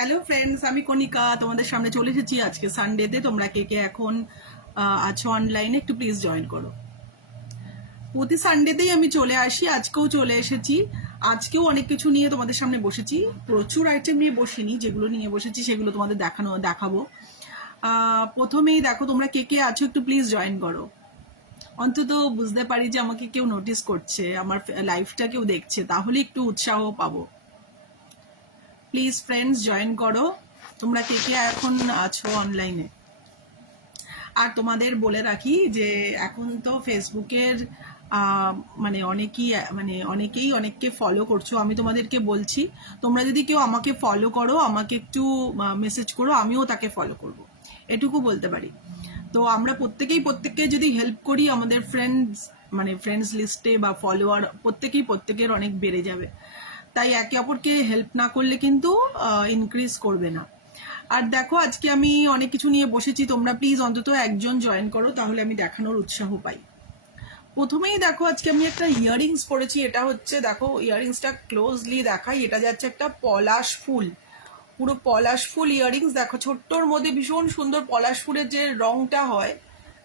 Hello friends, আমি কণিকা তোমাদের সামনে চলে এসেছি আজকে সানডেতে। তোমরা কে কে এখন আছো অনলাইনে একটু প্লিজ জয়েন করো। প্রতি সানডেতেই আমি চলে আসি, আজকেও চলে এসেছি। আজকেও অনেক কিছু নিয়ে তোমাদের সামনে বসেছি, প্রচুর আইটেম নিয়ে বসিনি, যেগুলো নিয়ে বসেছি সেগুলো তোমাদের দেখাবো। প্রথমেই দেখো তোমরা কে কে আছো একটু প্লিজ জয়েন করো, অন্তত বুঝতে পারি যে আমাকে কেউ নোটিস করছে, আমার লাইফটা কেউ দেখছে, তাহলে একটু উৎসাহ পাবো। প্লিজ ফ্রেন্ডস জয়েন করো, তোমরা কে কে এখন আছো অনলাইনে। আর তোমাদের বলে রাখি যে এখন তো ফেসবুকের অনেকেই অনেককে ফলো করছো। আমি তোমাদেরকে বলছি, তোমরা যদি কেউ আমাকে ফলো করো, আমাকে একটু মেসেজ করো, আমিও তাকে ফলো করব, এটুকু বলতে পারি। তো আমরা প্রত্যেককে যদি হেল্প করি, আমাদের ফ্রেন্ডস লিস্টে বা ফলোয়ার প্রত্যেকের অনেক বেড়ে যাবে। তাই একে অপরকে হেল্প না করলে কিন্তু ইনক্রিজ করবে না। আর দেখো আজকে আমি অনেক কিছু নিয়ে বসেছি, তোমরা প্লিজ অন্তত একজন জয়েন করো, তাহলে আমি দেখানোর উৎসাহ পাই। প্রথমেই দেখো আজকে আমি একটা ইয়াররিংস পরেছি। এটা হচ্ছে, দেখো ইয়াররিংসটা ক্লোজলি দেখাই, এটা যাচ্ছে একটা পলাশ ফুল, পুরো পলাশ ফুল ইয়াররিংস। দেখো ছোট্টর মধ্যে ভীষণ সুন্দর পলাশ ফুলের যে রংটা হয়,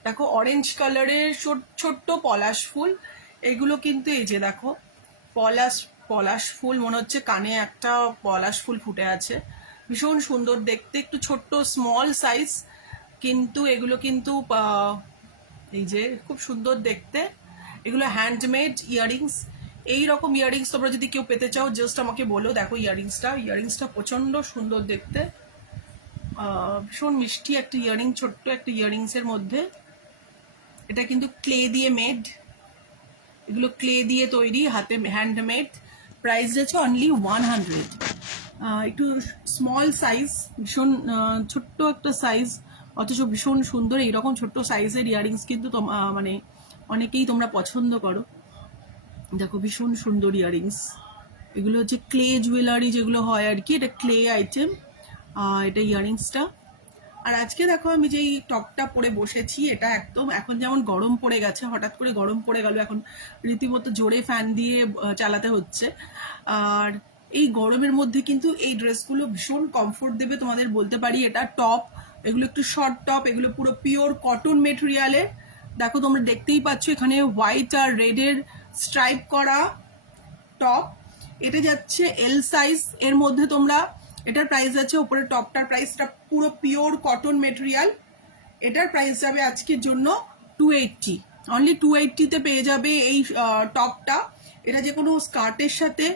দেখো অরেঞ্জ কালারের ছোট্ট পলাশ ফুল। এগুলো কিন্তু এই যে দেখো পলাশ ফুল, মনে হচ্ছে কানে একটা পলাশ ফুল ফুটে আছে, ভীষণ সুন্দর দেখতে, একটু ছোট্ট স্মল সাইজ, কিন্তু এগুলো কিন্তু এই যে খুব সুন্দর দেখতে। এগুলো হ্যান্ডমেড ইয়াররিংস। এইরকম ইয়াররিংস তোমরা যদি কেউ পেতে চাও, জাস্ট আমাকে বলো। দেখো ইয়াররিংসটা প্রচন্ড সুন্দর দেখতে, ভীষণ মিষ্টি একটা ইয়াররিং, ছোট্ট একটা ইয়াররিংসের মধ্যে। এটা কিন্তু ক্লে দিয়ে মেড, এগুলো ক্লে দিয়ে তৈরি, হাতে হ্যান্ডমেড। প্রাইস যাচ্ছে অনলি 100। একটু স্মল সাইজ, ভীষণ ছোট্ট একটা সাইজ, অথচ ভীষণ সুন্দর। এইরকম ছোট্ট সাইজের ইয়াররিংস কিন্তু অনেকেই তোমরা পছন্দ করো। দেখো ভীষণ সুন্দর ইয়াররিংস, এগুলো হচ্ছে ক্লে জুয়েলারি যেগুলো হয় আর কি, এটা ক্লে আইটেম, এটা ইয়াররিংসটা। আর আজকে দেখো আমি যেই টপটা পরে বসেছি, এটা একদম এখন যেমন গরম পড়ে গেছে, হঠাৎ করে গরম পড়ে গেল, এখন রীতিমতো জোরে ফ্যান দিয়ে চালাতে হচ্ছে। আর এই গরমের মধ্যে কিন্তু এই ড্রেসগুলো ভীষণ কমফোর্ট দেবে, তোমাদের বলতে পারি। এটা টপ, এগুলো একটু শর্ট টপ, এগুলো পুরো পিওর কটন মেটেরিয়ালের। দেখো তোমরা দেখতেই পাচ্ছ এখানে হোয়াইট আর রেডের স্ট্রাইপ করা টপ। এটা যাচ্ছে এল সাইজ এর মধ্যে। তোমরা এটার প্রাইস আছে, উপরে টপটার প্রাইসটা পুরো পিওর কটন মেটেরিয়াল, এটার প্রাইস যাবে আজকের জন্য 280, অনলি 280-তে পেয়ে যাবে এই টপটা। এটা যে কোনো স্কার্টের সাথে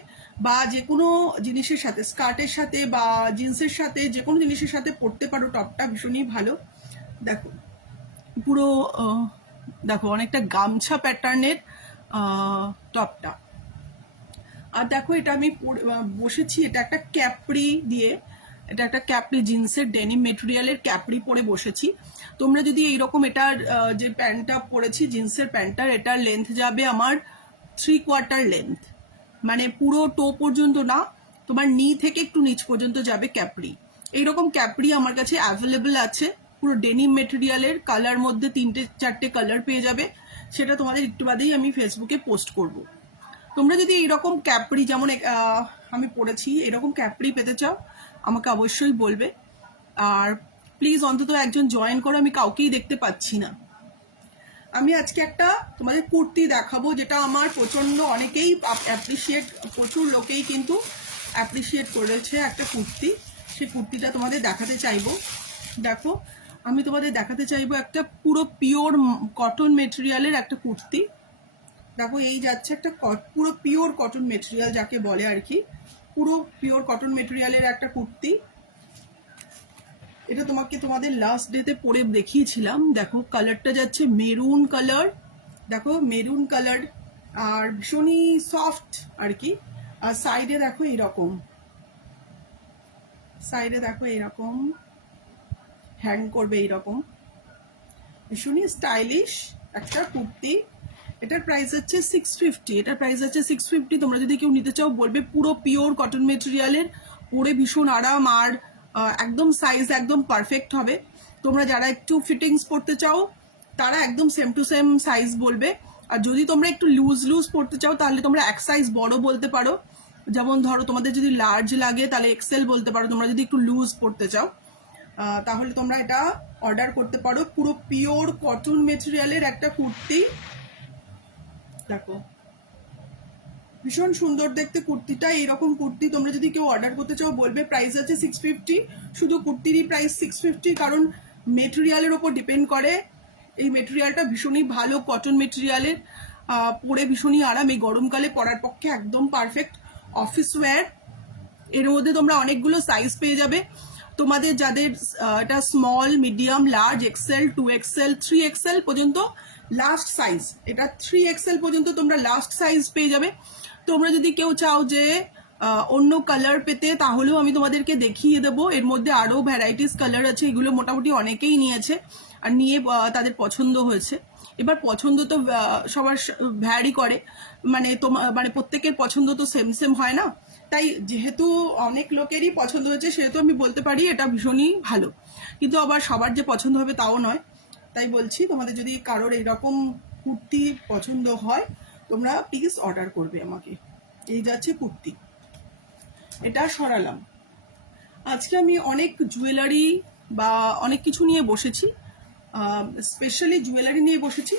বা যে কোনো জিনিসের সাথে, স্কার্টের সাথে বা জিন্সের সাথে, যে কোনো জিনিসের সাথে পরতে পারো। টপটা ভীষণই ভালো। দেখো পুরো দেখো অনেকটা গামছা প্যাটার্নের টপটা। আর দেখো এটা আমি বসেছি, এটা একটা ক্যাপরি দিয়ে, এটা একটা ক্যাপরি জিন্সের ডেনিম মেটেরিয়ালের ক্যাপরি পরে বসেছি। তোমরা যদি এইরকম এটার যে প্যান্টটা পরেছি জিন্সের প্যান্টটার, এটার লেন্থ যাবে আমার 3/4 লেন্থ, মানে পুরো টো পর্যন্ত না, তোমার নি থেকে একটু নিচ পর্যন্ত যাবে ক্যাপরি। এইরকম ক্যাপরি আমার কাছে অ্যাভেলেবল আছে, পুরো ডেনিম মেটেরিয়ালের, কালার মধ্যে 3-4টে কালার পেয়ে যাবে। সেটা তোমাদের একটু বাদেই আমি ফেসবুকে পোস্ট করবো। তোমরা যদি এইরকম ক্যাপরি, যেমন আমি পড়েছি, এরকম ক্যাপরি পেতে চাও, আমাকে অবশ্যই বলবে। আর প্লিজ অন্তত একজন জয়েন করো, আমি কাউকেই দেখতে পাচ্ছি না। আমি আজকে একটা তোমাদের কুর্তি দেখাবো, যেটা আমার প্রচন্ড অনেকেই অ্যাপ্রিসিয়েট, প্রচুর লোকেই কিন্তু অ্যাপ্রিসিয়েট করেছে একটা কুর্তি। সেই কুর্তিটা তোমাদের দেখাতে চাইবো। দেখো আমি তোমাদের দেখাতে চাইবো একটা পুরো পিওর কটন মেটেরিয়ালের একটা কুর্তি। দেখো এই যাচ্ছে একটা পুরো পিওর কটন মেটেরিয়াল যাকে বলে আর কি, পুরো পিওর কটন মেটেরিয়ালের একটা কুর্তি। এটা তোমাদের লাস্ট ডেতে পরে দেখিয়েছিলাম। দেখো কালারটা যাচ্ছে মেরুন কালার, দেখো মেরুন কালার, আর ভীষণই সফট আর কি। আর সাইডে দেখো এইরকম, সাইডে দেখো এইরকম হ্যাং করবে, এইরকম ভীষণই স্টাইলিশ একটা কুর্তি। এটার প্রাইস হচ্ছে 650, এটার প্রাইস হচ্ছে 650। তোমরা যদি কেউ নিতে চাও বলবে। পুরো পিওর কটন মেটেরিয়ালের, পরে ভীষণ আরাম, আর একদম সাইজ একদম পারফেক্ট হবে। তোমরা যারা একটু ফিটিংস পড়তে চাও তারা একদম সেম টু সেম সাইজ বলবে। আর যদি তোমরা একটু লুজ পড়তে চাও তাহলে তোমরা এক সাইজ বড় বলতে পারো। যেমন ধরো তোমাদের যদি লার্জ লাগে তাহলে এক্সেল বলতে পারো, তোমরা যদি একটু লুজ পড়তে চাও তাহলে তোমরা এটা অর্ডার করতে পারো। পুরো পিওর কটন মেটেরিয়ালের একটা কুর্তি, দেখো ভীষণ সুন্দর দেখতে কুর্তিটা। এইরকম কুর্তি তোমরা যদি কেউ অর্ডার করতে চাও বলবে। প্রাইস আছে 650, শুধু কুর্তিরই প্রাইস 650, কারণ মেটেরিয়ালের ওপর ডিপেন্ড করে। এই মেটেরিয়ালটা ভীষণই ভালো, কটন মেটেরিয়ালের, পরে ভীষণই আরাম, এই গরমকালে পরার পক্ষে একদম পারফেক্ট অফিস ওয়্যার। এর মধ্যে তোমরা অনেকগুলো সাইজ পেয়ে যাবে। তোমাদের যাদের এটা small, medium, large, Excel, 2XL, 3XL পর্যন্ত লাস্ট সাইজ, এটা 3XL পর্যন্ত তোমরা লাস্ট সাইজ পেয়ে যাবে। তোমরা যদি কেউ চাও যে অন্য কালার পেতে, তাহলেও আমি তোমাদেরকে দেখিয়ে দেবো। এর মধ্যে আরও ভ্যারাইটিস কালার আছে, এগুলো মোটামুটি অনেকেই নিয়েছে আর নিয়ে তাদের পছন্দ হয়েছে। এবার পছন্দ তো সবার ভ্যারি করে, মানে প্রত্যেকের পছন্দ তো সেম সেম হয় না। তাই যেহেতু অনেক লোকেরই পছন্দ হয়েছে, সেহেতু আমি বলতে পারি এটা ভীষণই ভালো। কিন্তু আবার সবার যে পছন্দ হবে তাও নয়। তাই বলছি, তোমাদের যদি কারোর এইরকম কুর্তি পছন্দ হয় তোমরা প্লিজ অর্ডার করবে আমাকে। এই যাচ্ছে কুর্তি, এটা সরালাম। আজকে আমি অনেক জুয়েলারি বা অনেক কিছু নিয়ে বসেছি, স্পেশালি জুয়েলারি নিয়ে বসেছি।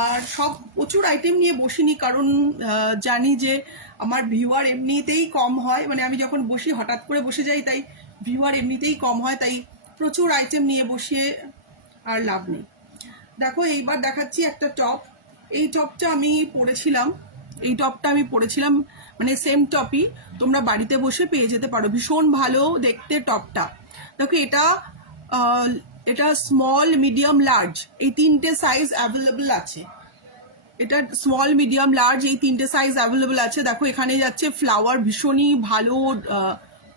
আর সব প্রচুর আইটেম নিয়ে বসিনি, কারণ জানি যে আমার ভিউয়ার এমনিতেই কম হয়, মানে আমি যখন বসি হঠাৎ করে বসে যাই, তাই ভিউয়ার এমনিতেই কম হয়, তাই প্রচুর আইটেম নিয়ে বসিয়ে আর লাভ নেই। দেখো এইবার দেখাচ্ছি একটা টপ। এই টপটা আমি পরেছিলাম, মানে সেম টপই তোমরা বাড়িতে বসে পেয়ে যেতে পারো। ভীষণ ভালো দেখতে টপটা। দেখো এটা স্মল, মিডিয়াম, লার্জ এই তিনটে সাইজ অ্যাভেলেবল আছে। এটা স্মল, মিডিয়াম, লার্জ এই তিনটে সাইজ অ্যাভেলেবল আছে। দেখো এখানে যাচ্ছে ফ্লাওয়ার, ভীষণই ভালো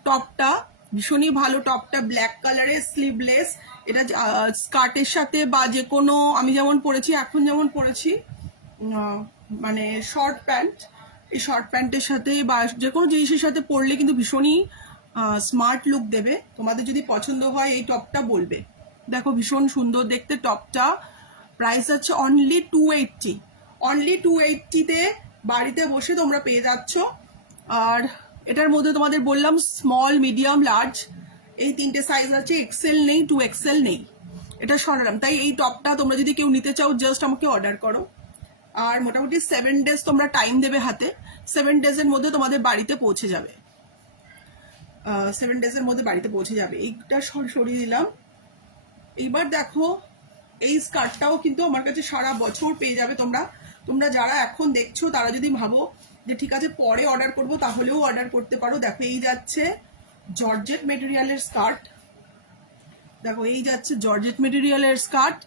টপটা, ভীষণই ভালো টপটা, ব্ল্যাক কালারের, স্লিভলেস। এটা স্কার্টের সাথে বা যে কোনো, আমি যেমন পরেছি, এখন যেমন পরেছি মানে শর্ট প্যান্ট, এই শর্ট প্যান্টের সাথে বা যে কোনো জিনিসের সাথে পরলে কিন্তু ভীষণই স্মার্ট লুক দেবে। তোমাদের যদি পছন্দ হয় এই টপটা বলবে। দেখো ভীষণ সুন্দর দেখতে টপটা। প্রাইস আছে অনলি 280, অনলি 280-তে বাড়িতে বসে তোমরা পেয়ে যাচ্ছ। আর এটার মধ্যে তোমাদের বললাম স্মল, মিডিয়াম, লার্জ এই তিনটে সাইজ আছে, এক্সেল নেই, 2XL নেই। এটা সরালাম। তাই এই টপটা তোমরা যদি কেউ নিতে চাও জাস্ট আমাকে অর্ডার করো। আর মোটামুটি 7 ডেজ তোমরা টাইম দেবে হাতে, 7 ডেজের মধ্যে তোমাদের বাড়িতে পৌঁছে যাবে, 7 ডেজের মধ্যে বাড়িতে পৌঁছে যাবে। এইটা সরিয়ে দিলাম। এইবার দেখো এই স্কার্টটাও কিন্তু আমার কাছে সারা বছর পেয়ে যাবে তোমরা। তোমরা যারা এখন দেখছো তারা যদি ভাবো যে ঠিক আছে পরে অর্ডার করব, তাহলেও অর্ডার করতে পারো। দেখো এই যাচ্ছে জর্জেট মেটেরিয়ালের স্কার্ট। দেখো এই যাচ্ছে জর্জেট মেটেরিয়ালের স্কার্ট।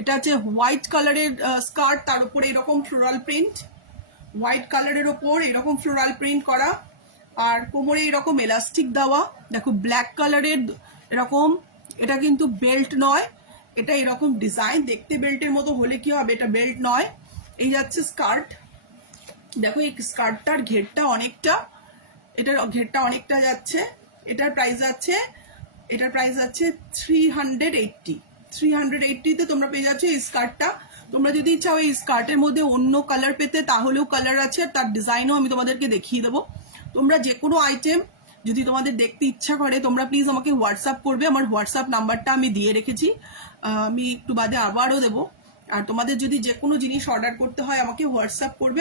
এটা হচ্ছে হোয়াইট কালারের স্কার্ট, তার উপরে এরকম ফ্লোরাল প্রিন্ট, হোয়াইট কালারের ওপর এরকম ফ্লোরাল প্রিন্ট করা, আর কোমরে এরকম এলাস্টিক দেওয়া। দেখো ব্ল্যাক কালারের এরকম, এটা কিন্তু বেল্ট নয়, এটা এরকম ডিজাইন দেখতে বেল্টের মতো হলে কি হবে, এটা বেল্ট নয়। এই যাচ্ছে স্কার্ট। দেখো এই স্কার্টটার ঘেরটা অনেকটা, এটার ঘেরটা অনেকটা যাচ্ছে। এটার প্রাইস আছে 380, 380-তে তোমরা পেয়ে যাচ্ছ এই স্কার্টটা। তোমরা যদি চাও এই স্কার্টের মধ্যে অন্য কালার পেতে, তাহলেও কালার আছে, তার ডিজাইনও আমি তোমাদেরকে দেখিয়ে দেবো। তোমরা যে কোনো আইটেম যদি তোমাদের দেখতে ইচ্ছা করে তোমরা প্লিজ আমাকে হোয়াটসঅ্যাপ করবে। আমার হোয়াটসঅ্যাপ নাম্বারটা আমি দিয়ে রেখেছি, আমি একটু বাদে আবারও দেবো। আর তোমাদের যদি যে কোনো জিনিস অর্ডার করতে হয় আমাকে হোয়াটসঅ্যাপ করবে।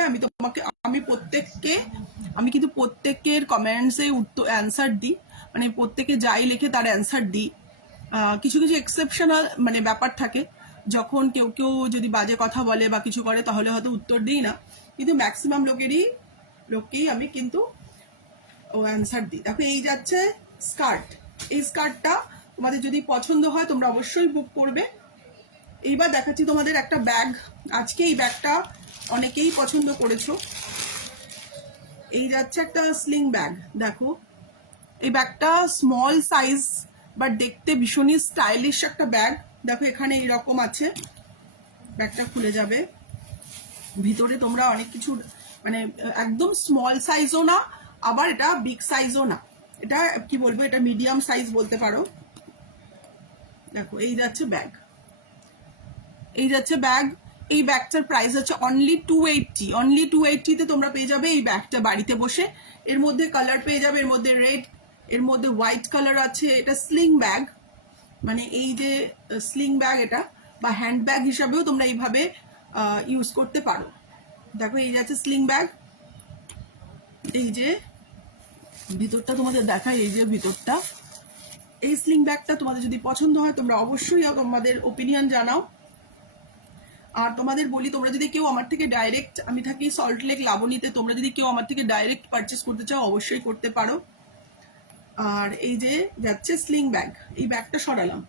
আমি কিন্তু প্রত্যেকের কমেন্টসে অ্যান্সার দিই, মানে প্রত্যেকে যাই লেখে তার অ্যান্সার দিই। কিছু কিছু এক্সেপশনাল মানে ব্যাপার থাকে, যখন কেউ যদি বাজে কথা বলে বা কিছু করে তাহলে হয়তো উত্তর দিই না, কিন্তু ম্যাক্সিমাম লোককেই আমি কিন্তু অ্যান্সার দিই। দেখো এই যাচ্ছে স্কার্ট। এই স্কার্টটা তোমাদের যদি পছন্দ হয় তোমরা অবশ্যই বুক করবে। এইবার দেখাচ্ছি তোমাদের একটা ব্যাগ। আজকে এই ব্যাগটা অনেকেই পছন্দ করেছো। এই যাচ্ছে একটা স্লিং ব্যাগ। দেখো এই ব্যাগটা স্মল সাইজ বাট দেখতে ভীষণই স্টাইলিশ একটা ব্যাগ। দেখো এখানে এরকম আছে, ব্যাগটা খুলে যাবে, ভিতরে তোমরা অনেক কিছু, মানে একদম স্মল সাইজও না আবার এটা বিগ সাইজও না, এটা কি বলবো, এটা মিডিয়াম সাইজ বলতে পারো। দেখো এই যাচ্ছে ব্যাগ, এই ব্যাগটার প্রাইস হচ্ছে অনলি 280, অনলি 280-তে তোমরা পেয়ে যাবে এই ব্যাগটা বাড়িতে বসে। এর মধ্যে কালার পেয়ে যাবে, এর মধ্যে রেড, এর মধ্যে হোয়াইট কালার আছে। এটা স্লিং ব্যাগ, মানে এই যে স্লিং ব্যাগ এটা, বা হ্যান্ড ব্যাগ হিসাবেও তোমরা এইভাবে ইউজ করতে পারো। দেখো এই যাচ্ছে স্লিং ব্যাগ। এই যে ভিতরটা তোমাদের দেখায়, এই যে ভিতরটা। এই স্লিং ব্যাগটা তোমাদের যদি পছন্দ হয় তোমরা অবশ্যই তোমাদের ওপিনিয়ন জানাও। আর তোমাদের বলি, তোমরা যদি কেউ আমার থেকে ডাইরেক্ট, আমি থাকি সল্টলেক লাবণীতে, তোমরা যদি কেউ আমার থেকে ডাইরেক্ট পারচেস করতে চাও অবশ্যই করতে পারো। আর এই যে যাচ্ছে স্লিং ব্যাগ, এই ব্যাগটা সরালাম।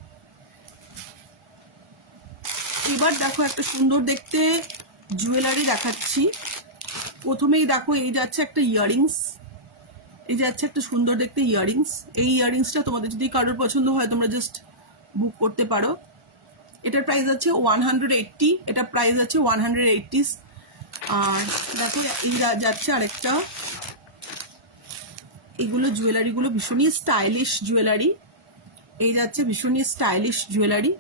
এবার দেখো একটা সুন্দর দেখতে জুয়েলারি দেখাচ্ছি। প্রথমেই দেখো এই যাচ্ছে একটা ইয়াররিংস, এই যাচ্ছে একটা সুন্দর দেখতে ইয়াররিংস। এই ইয়াররিংসটা তোমাদের যদি কারোর পছন্দ হয় তোমরা জাস্ট বুক করতে পারো। এটার প্রাইস আছে 180, এটা প্রাইস আছে 180। আর দেখো এই যাচ্ছে আরেকটা, এগুলো জুয়েলারিগুলো ভীষণই স্টাইলিশ জুয়েলারি। এই যাচ্ছে ভীষণই স্টাইলিশ জুয়েলারি।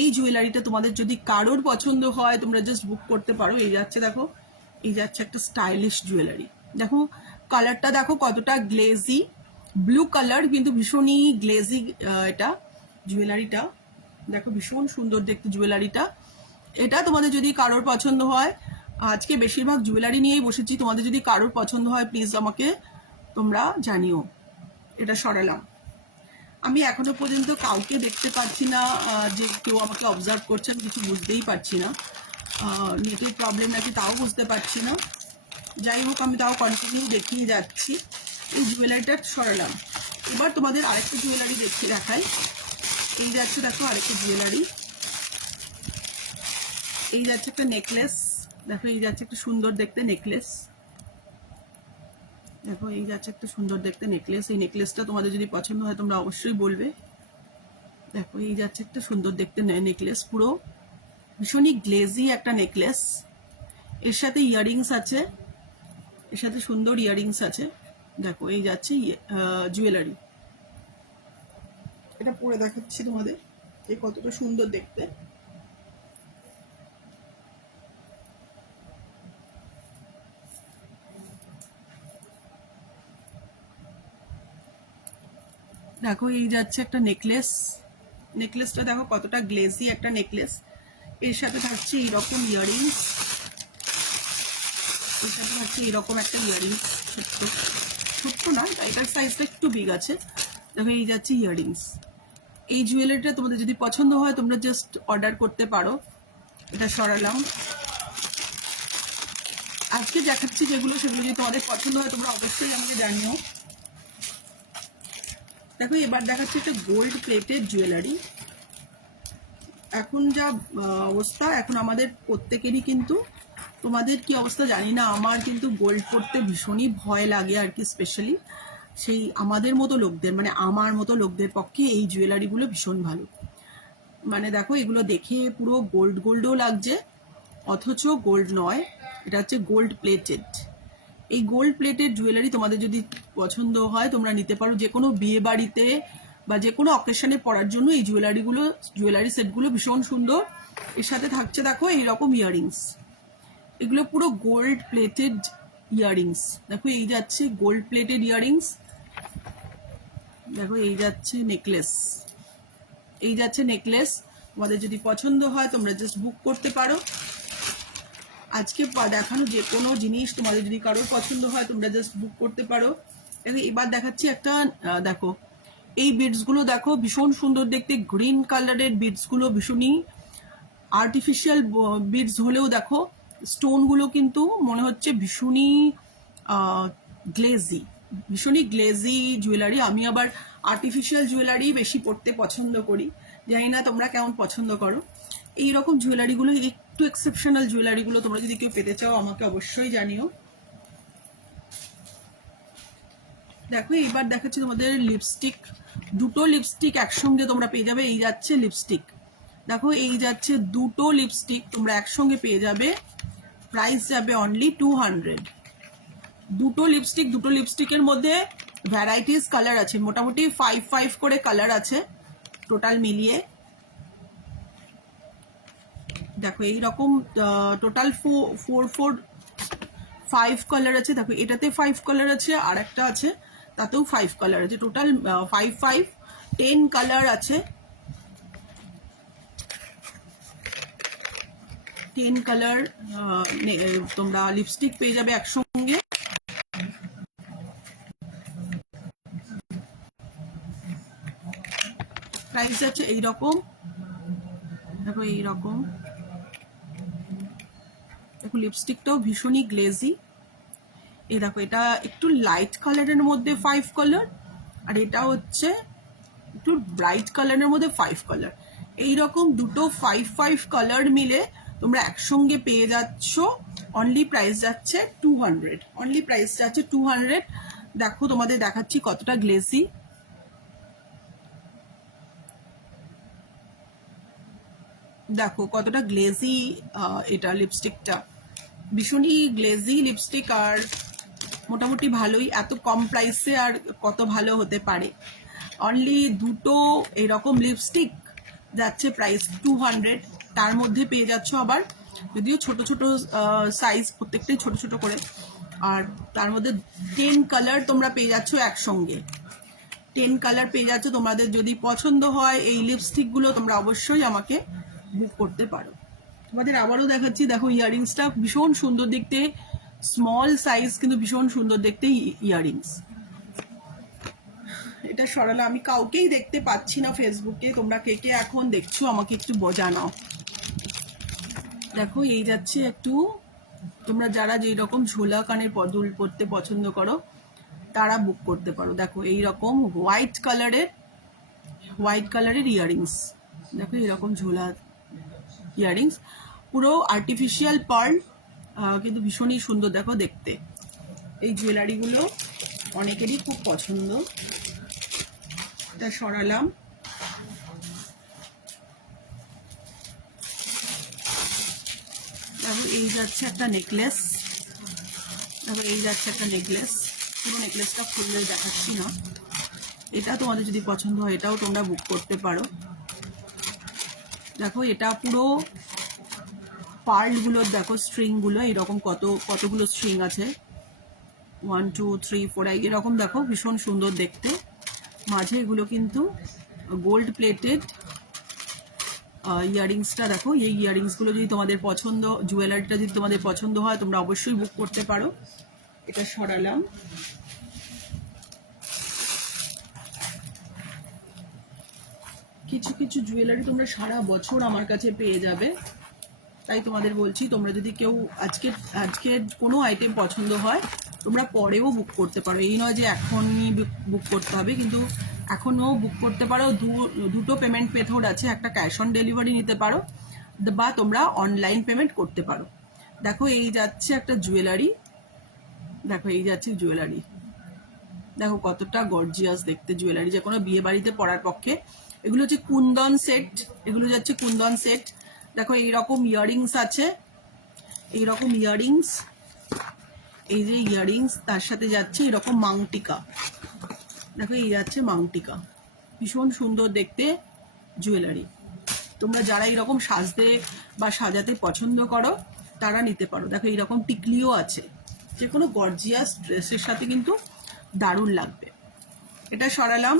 এই জুয়েলারিটা তোমাদের যদি কারোর পছন্দ হয় তোমরা জাস্ট বুক করতে পারো। এই যাচ্ছে দেখো, এই যাচ্ছে একটা স্টাইলিশ জুয়েলারি। দেখো কালারটা দেখো কতটা গ্লেজি, ব্লু কালার কিন্তু ভীষণই গ্লেজি এটা জুয়েলারিটা। দেখো ভীষণ সুন্দর দেখতে জুয়েলারিটা। এটা তোমাদের যদি কারোর পছন্দ হয়, আজকে বেশিরভাগ জুয়েলারি নিয়েই বসেছি, তোমাদের যদি কারোর পছন্দ হয় প্লিজ আমাকে তোমরা জানিও। এটা সরালাম। আমি এখনো পর্যন্ত কাউকে দেখতে পাচ্ছি না যে কেউ আমাকে অবজার্ভ করছেন, কিছু বুঝতেই পারছি না। নেটের প্রবলেম নাকি তাও বুঝতে পারছি না। যাই হোক আমি তাও কন্টিনিউ দেখিয়ে যাচ্ছি। এই জুয়েলারিটা সরালাম। এবার তোমাদের আরেকটা জুয়েলারি দেখাই। এই যাচ্ছে দেখো আরেকটা জুয়েলারি, এই যাচ্ছে একটা নেকলেস। দেখো এই যাচ্ছে একটা সুন্দর দেখতে নেকলেস। দেখো এই যাচ্ছে একটা সুন্দর দেখতে নেকলেস। এই নেকলেসটা তোমাদের যদি পছন্দ হয় তোমরা অবশ্যই বলবে। দেখো এই যাচ্ছে একটা সুন্দর দেখতে নেকলেস, পুরো ভীষণই গ্লেজি একটা নেকলেস। এর সাথে ইয়াররিংস আছে, এর সাথে সুন্দর ইয়াররিংস আছে। দেখো এই যাচ্ছে জুয়েলারি। এটা পরে দেখাচ্ছি তোমাদের এই কতটা সুন্দর দেখতে। দেখো এই যাচ্ছে একটা নেকলেস। নেকলেসটা দেখো কতটা গ্লেজি একটা নেকলেস। এর সাথে থাকছে এইরকম ইয়াররিংস, এর সাথে থাকছে এরকম একটা ইয়াররিংস। ছোট্ট ছোট্ট না, এটার সাইজটা একটু বিগ আছে। দেখো এই যাচ্ছে ইয়াররিংস। এই জুয়েলারিটা তোমাদের যদি পছন্দ হয় তোমরা জাস্ট অর্ডার করতে পারো। এটা সরালাম। আজকে দেখাচ্ছি যেগুলো, সেগুলো যদি তোমাদের পছন্দ হয় তোমরা অবশ্যই আমাকে জানিও। দেখো এবার দেখাচ্ছি একটা গোল্ড প্লেটেড জুয়েলারি। এখন যা অবস্থা, এখন আমাদের প্রত্যেকেরই কিন্তু, তোমাদের কি অবস্থা জানি না, আমার কিন্তু গোল্ড পরতে ভীষণই ভয় লাগে আর কি। স্পেশালি সেই আমাদের মতো লোকদের, মানে আমার মতো লোকদের পক্ষে এই জুয়েলারিগুলো ভীষণ ভালো। মানে দেখো এগুলো দেখে পুরো গোল্ড গোল্ডও লাগছে, অথচ গোল্ড নয়, এটা হচ্ছে গোল্ড প্লেটেড। এই গোল্ড প্লেটেড জুয়েলারি তোমাদের যদি পছন্দ হয় তোমরা নিতে পারো। যে কোনো বিয়ে বাড়িতে বা যে কোনো অকেশনে পরার জন্য এই জুয়েলারি সেটগুলো ভীষণ সুন্দর। এর সাথে থাকছে দেখো এইরকম ইয়াররিংস, এগুলো পুরো গোল্ড প্লেটেড ইয়াররিংস। দেখো এই যাচ্ছে গোল্ড প্লেটেড ইয়াররিংস। দেখো এই যাচ্ছে নেকলেস, এই যাচ্ছে নেকলেস। তোমাদের যদি পছন্দ হয় তোমরা জাস্ট বুক করতে পারো। আজকে দেখানো যে কোনো জিনিস তোমাদের যদি কারোর পছন্দ হয় তোমরা জাস্ট বুক করতে পারো। দেখো এবার দেখাচ্ছি একটা, দেখো এই বিডসগুলো দেখো ভীষণ সুন্দর দেখতে, গ্রিন কালারের বিডসগুলো ভীষণই আর্টিফিশিয়াল বিডস হলেও দেখো স্টোনগুলো কিন্তু মনে হচ্ছে ভীষণই গ্লেজি, ভীষণই গ্লেজি জুয়েলারি। আমি আবার আর্টিফিশিয়াল জুয়েলারি বেশি পরতে পছন্দ করি, জানি না তোমরা কেমন পছন্দ করো। এইরকম জুয়েলারিগুলো, একটু এক্সেপশনাল জুয়েলারিগুলো তোমরা যদি কেউ পেতে চাও আমাকে অবশ্যই জানিও। দেখো এইবার দেখাচ্ছি তোমাদের লিপস্টিক। দুটো লিপস্টিক একসঙ্গে তোমরা পেয়ে যাবে। এই যাচ্ছে লিপস্টিক, দেখো এই যাচ্ছে দুটো লিপস্টিক তোমরা একসঙ্গে পেয়ে যাবে। প্রাইস যাবে অনলি 200। দুটো লিপস্টিকের মধ্যে ভ্যারাইটিস কালার আছে, মোটামুটি 5 করে কালার আছে টোটাল মিলিয়ে। দেখো এইরকম টোটাল 5 কালার আছে। দেখো এটাতে 5 কালার আছে, আর একটা আছে তাতেও 5 কালার আছে, টোটাল 10 কালার আছে। 10 কালার তোমরা লিপস্টিক পেয়ে যাবে একসঙ্গে। প্রাইস আছে এইরকম, দেখো এইরকম। দেখো লিপস্টিকটাও ভীষণই গ্লেজি। এই দেখো এটা একটু লাইট কালারের মধ্যে 5 কালার, আর এটা হচ্ছে একটু ব্রাইট কালারের মধ্যে 5 কালার। এইরকম দুটো 5 কালার মিলে তোমরা একসঙ্গে পেয়ে যাচ্ছ। অনলি প্রাইস যাচ্ছে 200, অনলি প্রাইস যাচ্ছে 200। দেখো তোমাদের দেখাচ্ছি কতটা গ্লেজি। দেখো কতটা গ্লেজি এটা লিপস্টিকটা, ভীষণই গ্লেজি লিপস্টিক, আর মোটামুটি ভালোই। এত কম প্রাইসে আর কত ভালো হতে পারে। অনলি দুটো এরকম লিপস্টিক যাচ্ছে প্রাইস 200। তার মধ্যে পেয়ে যাচ্ছ আবার, যদিও ছোট ছোট সাইজ, প্রত্যেকটাই ছোট ছোট করে, আর তার মধ্যে 10 কালার তোমরা পেয়ে যাচ্ছ একসঙ্গে। 10 কালার পেয়ে যাচ্ছ। তোমাদের যদি পছন্দ হয় এই লিপস্টিকগুলো, তোমরা অবশ্যই আমাকে বুক করতে পারো। তোমাদের আবারও দেখাচ্ছি, দেখো ইয়াররিংসটা ভীষণ সুন্দর দেখতে, স্মল সাইজ কিন্তু ভীষণ সুন্দর দেখতে ইয়াররিংস। এটা সরালে আমি কাউকেই দেখতে পাচ্ছি না ফেসবুকে, তোমরা কে কে এখন দেখছো আমাকে একটু জানাও। দেখো এই যাচ্ছে একটু, তোমরা যারা যেই রকম ঝোলা কানের দুল পরতে পছন্দ করো তারা বুক করতে পারো। দেখো এই রকম হোয়াইট কালারের ইয়াররিংস, দেখো এরকম ঝোলা ইয়াররিংস, পুরো আর্টিফিশিয়াল পার্ল, কিন্তু ভীষণই সুন্দর দেখো দেখতে। এই জুয়েলারিগুলো অনেকেরই খুব পছন্দ। এটা সরালাম। দেখো এই যাচ্ছে একটা নেকলেস, দেখো এই যাচ্ছে একটা নেকলেস। পুরো নেকলেসটা খুললে দেখাচ্ছি না। এটা তোমাদের যদি পছন্দ হয় এটাও তোমরা বুক করতে পারো। দেখো এটা পুরো পার্লগুলোর, দেখো স্ট্রিংগুলো এরকম কতগুলো স্ট্রিং আছে, 1 2 3 4 এরকম। দেখো ভীষণ সুন্দর দেখতে। মাঝে এগুলো কিন্তু গোল্ড প্লেটেড ইয়াররিংসটা। দেখো এই ইয়াররিংসগুলো যদি তোমাদের পছন্দ, জুয়েলারিটা যদি তোমাদের পছন্দ হয়, তোমরা অবশ্যই বুক করতে পারো। এটা সরালাম। কিছু কিছু জুয়েলারি তোমরা সারা বছর আমার কাছে পেয়ে যাবে, তাই তোমাদের বলছি, তোমরা যদি কেউ আজকে কোনো আইটেম পছন্দ হয়, তোমরা পরেও বুক করতে পারো। এই নয় যে এখনই বুক করতে হবে, কিন্তু এখনও বুক করতে পারো। দুটো পেমেন্ট মেথড আছে, একটা ক্যাশ অন ডেলিভারি নিতে পারো, বা তোমরা অনলাইন পেমেন্ট করতে পারো। দেখো এই যাচ্ছে একটা জুয়েলারি, দেখো এই যাচ্ছে জুয়েলারি, দেখো কতটা গর্জিয়াস দেখতে জুয়েলারি, যে কোনো বিয়ে বাড়িতে পরার পক্ষে। এগুলো হচ্ছে কুন্দন সেট, এগুলো যাচ্ছে কুন্দন সেট। দেখো এইরকম ইয়াররিংস আছে, এইরকম ইয়াররিংস, এই যে ইয়াররিংস, তার সাথে যাচ্ছে এরকম মাংটিকা। দেখো এই যাচ্ছে মাংটিকা, ভীষণ সুন্দর দেখতে জুয়েলারি। তোমরা যারা এইরকম সাজতে বা সাজাতে পছন্দ করো তারা নিতে পারো। দেখো এইরকম টিকলিও আছে, যে কোনো গর্জিয়াস ড্রেসের সাথে কিন্তু দারুণ লাগবে। এটা সরালাম।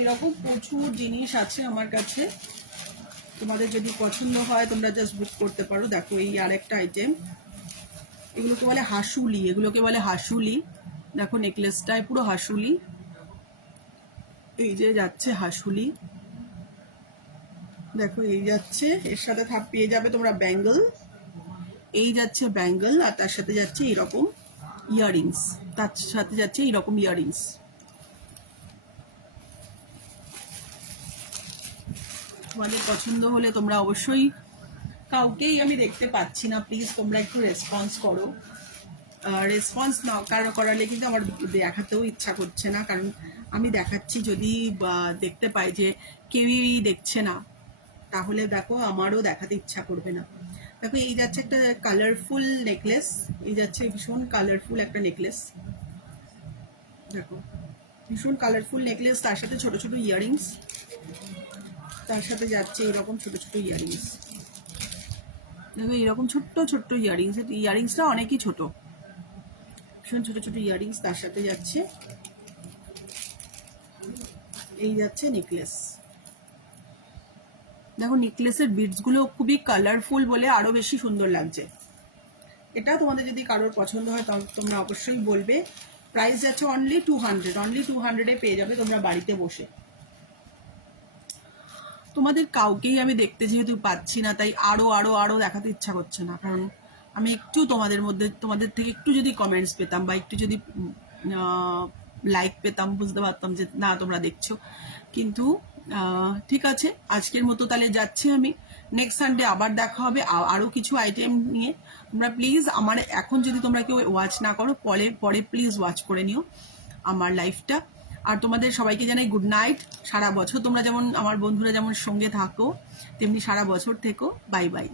এরকম প্রচুর জিনিস আছে আমার কাছে, তোমাদের যদি পছন্দ হয় তোমরা জাস্ট বুক করতে পারো। দেখো এই আরেকটা আইটেম, এগুলোকে বলে হাসুলি, এগুলোকে বলে হাসুলি। দেখো নেকলেসটায় পুরো হাসুলি, এই যে যাচ্ছে হাসুলি। দেখো এই যাচ্ছে, এর সাথে পেয়ে যাবে তোমরা ব্যাঙ্গল, এই যাচ্ছে ব্যাঙ্গল, আর তার সাথে যাচ্ছে এরকম ইয়াররিংস, তার সাথে যাচ্ছে এরকম ইয়াররিংস। তোমাদের পছন্দ হলে তোমরা অবশ্যই, কাউকেই আমি দেখতে পাচ্ছি না, প্লিজ তোমরা একটু রেসপন্স করো। রেসপন্স না করালে কিন্তু আমার দেখাতেও ইচ্ছা করছে না, কারণ আমি দেখাচ্ছি, যদি দেখতে পাই যে কেউই দেখছে না, তাহলে দেখো আমারও দেখাতে ইচ্ছা করবে না। দেখো এই যাচ্ছে একটা কালারফুল নেকলেস, এই যাচ্ছে ভীষণ কালারফুল একটা নেকলেস। দেখো ভীষণ কালারফুল নেকলেস, তার সাথে ছোট ছোট ইয়াররিংস, তার সাথে যাচ্ছে এরকম ছোট ছোট ইয়াররিংস। দেখো এরকম ছোট্ট ছোট্ট ইয়াররিংস, ইয়াররিংসটা অনেকই ছোট, ভীষণ ছোট ছোট ইয়াররিংস। তার সাথে যাচ্ছে এই যাচ্ছে নেকলেস। দেখো নেকলেসের বিডসগুলো খুবই কালারফুল বলে আরো বেশি সুন্দর লাগছে। এটা তোমাদের যদি কারোর পছন্দ হয় তাহলে তোমরা অবশ্যই বলবে। প্রাইস যাচ্ছে অনলি 200, অনলি 200-এ পেয়ে যাবে তোমরা বাড়িতে বসে। তোমাদের কাউকেই আমি দেখতে যেহেতু পাচ্ছি না, তাই আরো আরো আরো দেখাতে ইচ্ছা করছে না, কারণ আমি একটু তোমাদের থেকে একটু যদি কমেন্টস পেতাম বা একটু যদি লাইক পেতাম, বুঝতে পারতাম যে না তোমরা দেখছো। কিন্তু ঠিক আছে, আজকের মতো তাহলে যাচ্ছি আমি। নেক্সট সানডে আবার দেখা হবে আরো কিছু আইটেম নিয়ে। তোমরা প্লিজ আমার এখন যদি তোমরা কেউ ওয়াচ না করো, পরে পরে প্লিজ ওয়াচ করে নিও আমার লাইফটা। আর তোমাদের সবাইকে জানাই গুড নাইট। সারা বছর তোমরা যেমন আমার বন্ধুরা যেমন সঙ্গে থাকো, তেমনি সারা বছর থেকো। Bye bye.